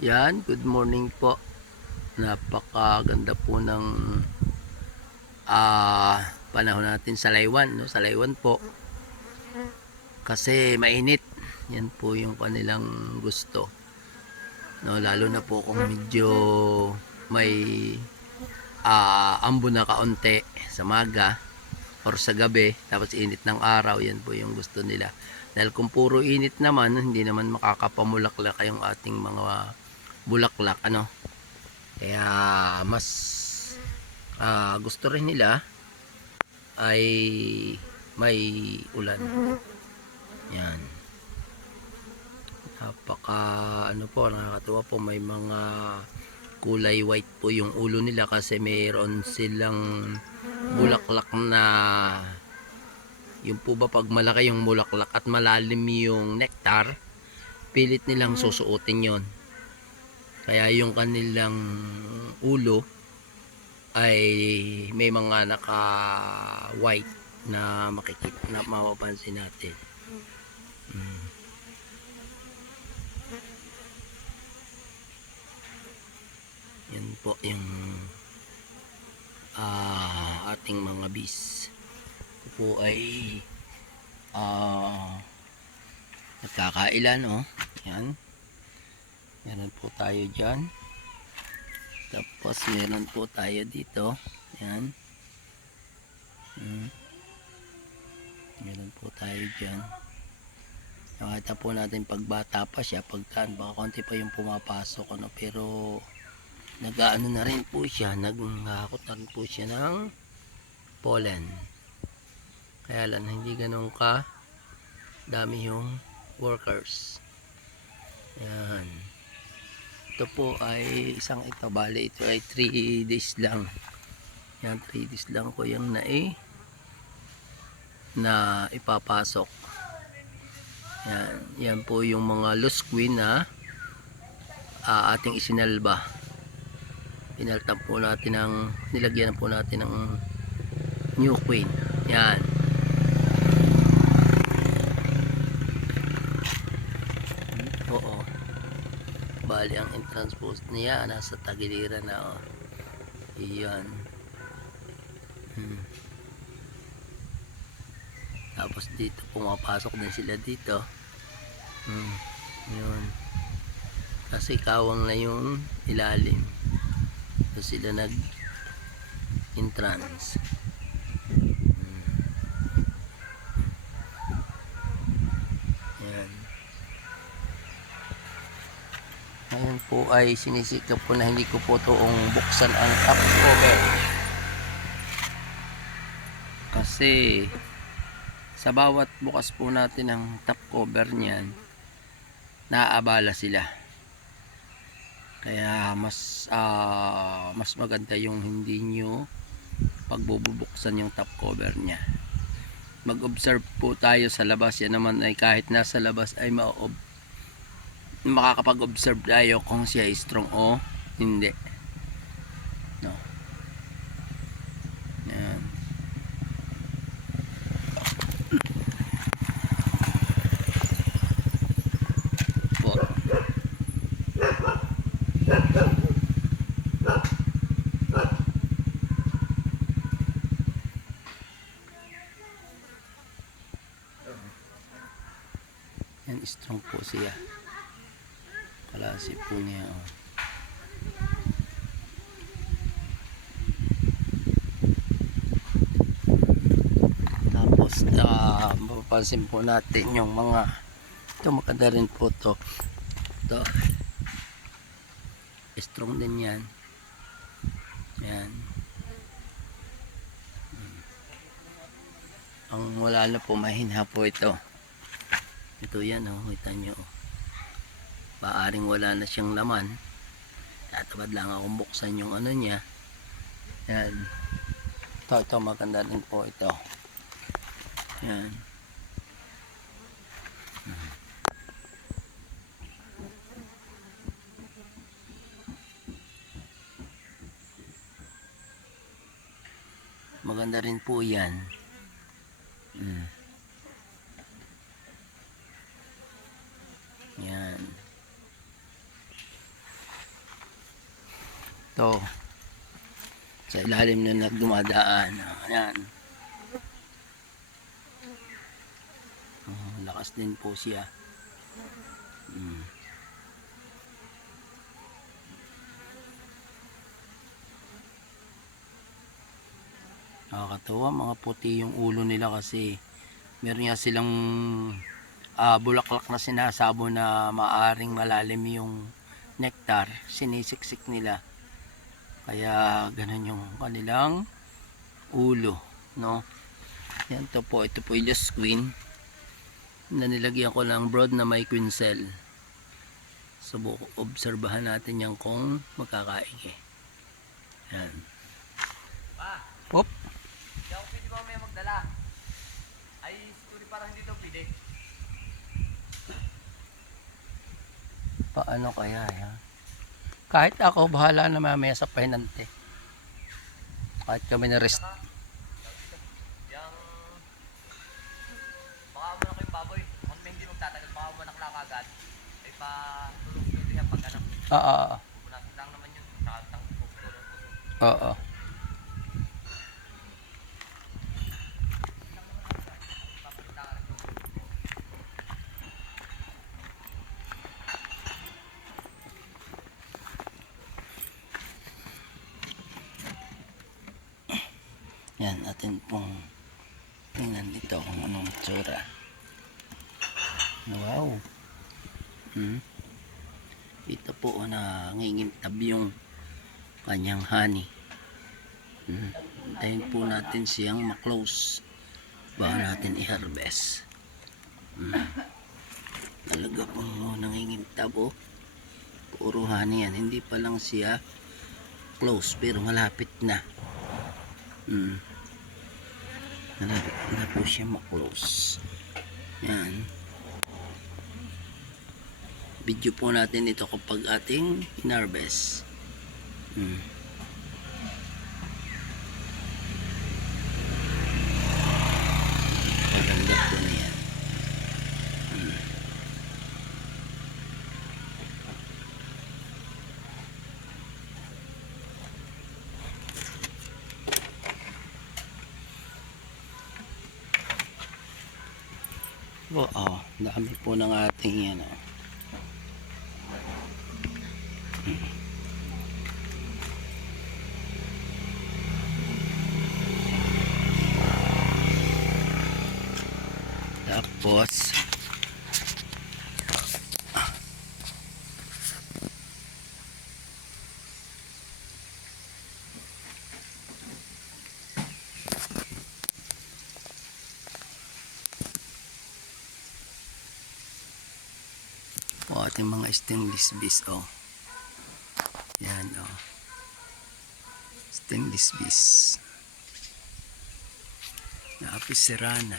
Yan, good morning po. Napakaganda po ng panahon natin sa Laywan, no? Sa Laywan po. Kasi mainit. Yan po yung kanilang gusto. No, lalo na po kung medyo may ambon na kaunti sa maga or sa gabi, tapos init ng araw, yan po yung gusto nila. Dahil kung puro init naman, hindi naman makakapamulaklak yung ating mga bulaklak, ano. Kaya mas gusto rin nila ay may ulan. Yan. Napaka nakakatuwa po, may mga kulay white po yung ulo nila kasi mayroon silang bulaklak na yung po ba pag malaki yung bulaklak at malalim yung nectar, pilit nilang susuotin yon. Kaya yung kanilang ulo ay may mga naka white na makikita na mapapansin natin. Yan po yung ating mga bees. Ito po ay nagkakailan, oh. Yan. Meron po tayo dyan. Tapos meron po tayo dito. Yan. Meron po tayo dyan. Nakita po natin pagbata pa siya, pagkaan baka konti pa yung pumapasok, ano, pero nag-aano na rin po siya, naghahakot na rin po siya ng pollen. Kaya lang hindi ganun ka dami yung workers. Yan. Ito po ay isang ito, bali ito ay 3 days lang. Yan, 3 days lang ko yung na ipapasok. Yan, yan po yung mga loose queen na ating isinalba. Pinaltan po natin nilagyan po natin ng new queen. Yan. Oo. Bali ang entrance post niya nasa tagiliran na, oh. Iyan. Tapos dito pumapasok din sila dito. Yun. Kasi kawang na yung ilalim. So sila nag entrance. Yan. Ngayon po ay sinisikap ko na hindi ko po toong buksan ang top cover. Kasi sa bawat bukas po natin ng top cover niyan, naaabala sila. Kaya mas maganda yung hindi nyo pagbubuksan yung top cover niya. Mag-observe po tayo sa labas. Yan naman ay kahit nasa labas ay makakapag-observe tayo kung siya ay strong o hindi. No. Yan. Po. Yan, strong po siya. Kalasi po niya, oh. Tapos mapapansin po natin yung mga ito, maganda rin po to. Ito strong din yan. Yan. Ang wala na po, mahina po ito. Ito yan, oh, kita nyo. Maaring wala na siyang laman. Tatabad lang akong buksan yung ano niya. Yan. Ito maganda rin po ito. Yan. Maganda rin po yan. Yan. Ito. Sa ilalim na nagdumadaan. Ayan. Lakas din po siya. Nakakatawa, mga puti yung ulo nila kasi meron nga silang bulaklak na sinasabo na maaring malalim yung nectar, sinisiksik nila, kaya ganun yung kanilang ulo, no? Yan to po, ito po yung just queen na nilagyan ko ng broad na may queen cell. So obserbahan natin yan kung magkakaigi. Yan. Pop. Hindi ako pwede ba may magdala? Ay, story parang hindi daw pwede. Paano kaya yan? Kahit ako, bahala na mamaya sa pahinante. Kahit kami na rest. Yang... Baka mo na kayong baboy. Kung may hindi magtatagal, baka mo naklaka agad. Ay pa tulog ko diyan pag ano. Oo. Punasin lang naman yun. Tsaka tulog. Oo. Yan, atin pong tingnan dito kung anong tsura. Wow. Ito po na ngingintab yung kanyang honey. Hintayin po natin siyang maklose bago natin i-harvest. Talaga po nangingintab, oh. Puro honey yan. Hindi pa lang siya close pero malapit na. Malapit na po siya maklose. Yan. Video po natin ito kapag ating in-harvest. Maganda po na yan. Dami po ng ating yan, oh. Tapos ating mga stainless bees, oh. Yan, oh. Stainless bees na Apis cerana.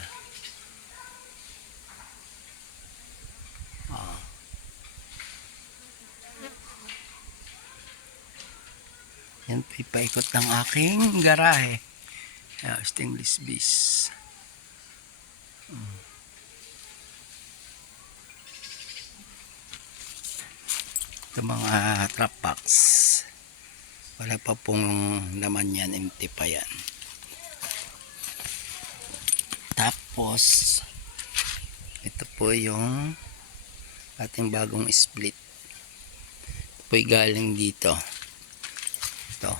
Yan po ipaikot ng aking garahe. Stainless bees. Ito mga trap box. Wala pa pong laman yan, empty pa yan. Tapos ito po yung ating bagong split. Ito po galing dito. Ito.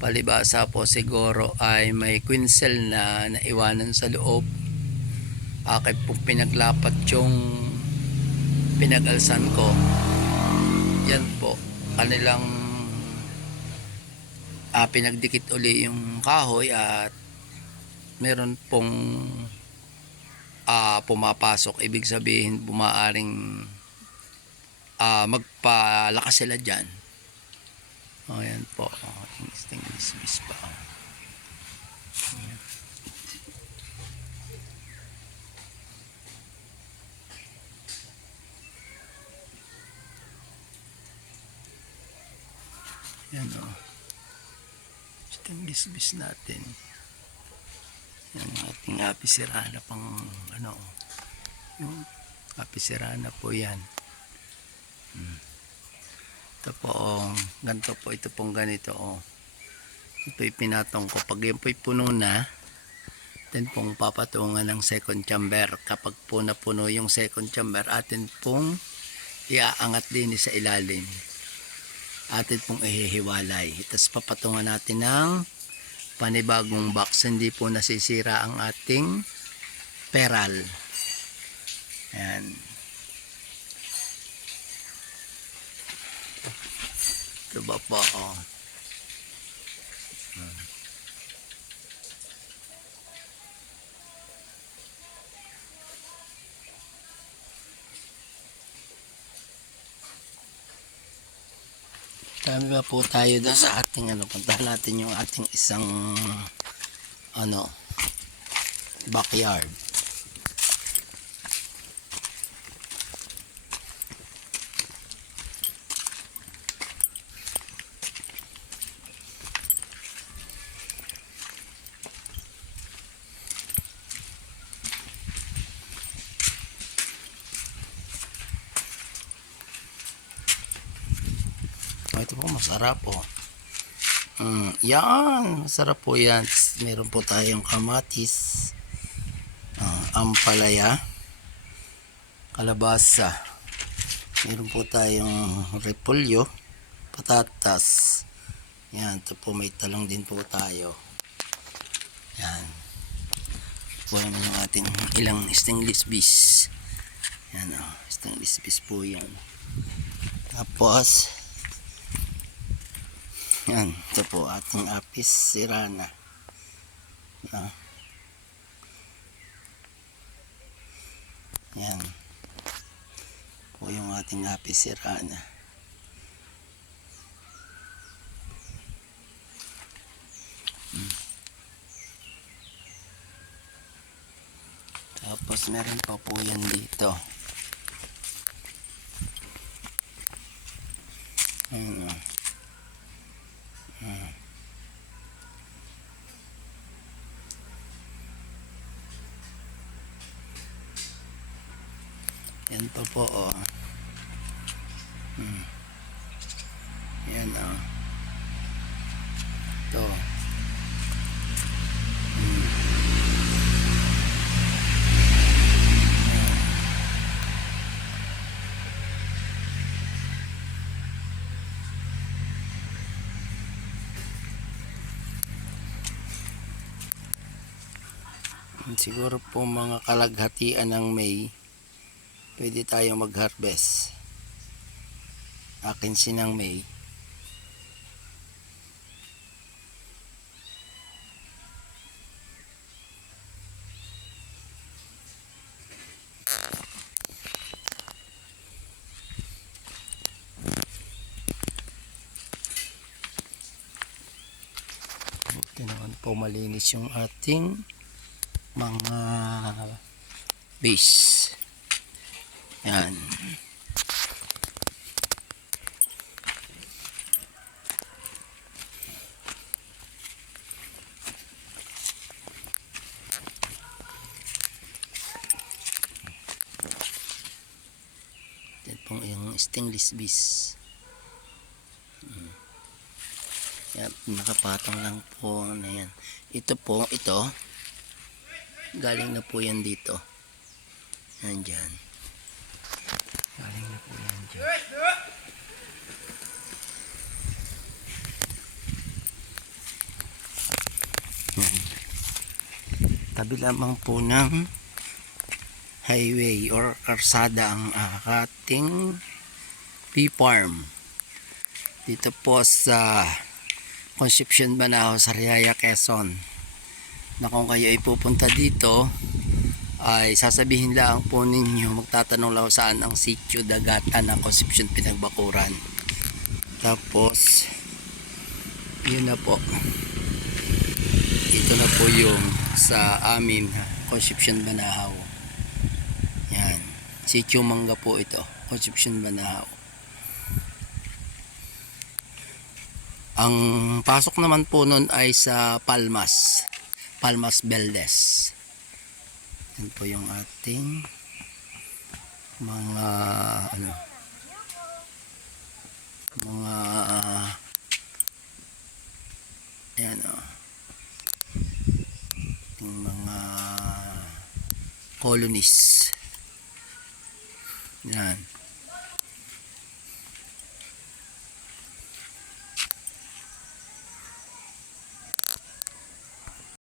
Palibasa po siguro ay may queen cell na naiwanan sa loob. Akin pong pinaglapat yung pinagalsan ko. Yan po, kanilang pinagdikit uli yung kahoy at meron pong pumapasok. Ibig sabihin bumaaring magpalakas sila dyan. Ayan po, stainless bees pa. Yan, o. Stainless bees natin. Yan ating Apis cerana pang ano. Yung Apis cerana po yan. Ito po, oh, ganito po, ito pong ganito, oh. Ito pinatong ko. Pag yan po'y puno na, atin pong papatungan ng second chamber. Kapag po napuno yung second chamber, atin pong iaangat din sa ilalim. Atin pong ihihiwalay. Tapos papatungan natin ng panibagong box. Hindi po nasisira ang ating peral. Ayan. Ito ba po, oh. Dami pa po tayo doon sa ating puntahan natin yung ating isang backyard. Ito po masarap po. Yan, masarap po yan. Meron po tayong kamatis, ampalaya, kalabasa. Meron po tayong repolyo, patatas. Yan, ito po may talong din po tayo. Yan. Po naman yung ating ilang stainless bees. Yan stainless bees po yan. Tapos, yan, ito po ating apis sirana. Yan. Po yung ating apis sirana. Tapos meron pa po yan dito. Ayan. Yan pa po, oh. Yan, oh. Ito. Siguro po mga kalaghatian ng May, pwede tayong mag-harvest. Akin sinang May. Buti naman po malinis yung ating mga base. Yan. Yan pong yung stainless bees. Yan, nakapatong lang po na yan. Ito po, ito galing na po yan dito. Yan dyan. Galing na po yan dyan. Tabi lamang po ng highway or karsada ang ating bee farm. Dito po sa Concepcion Banao, Sariaya, Quezon. Na kung kayo ay pupunta dito, ay sasabihin lang po ninyo, magtatanong lang saan ang sitio dagatan ng Concepcion Pinagbakuran. Tapos yun na po, ito na po yung sa amin Concepcion Banao. Yan, sitio Mangga po ito, Concepcion Banao. Ang pasok naman po nun ay sa Palmas Beldes. Yan po yung ating mga mga colonies. Yan.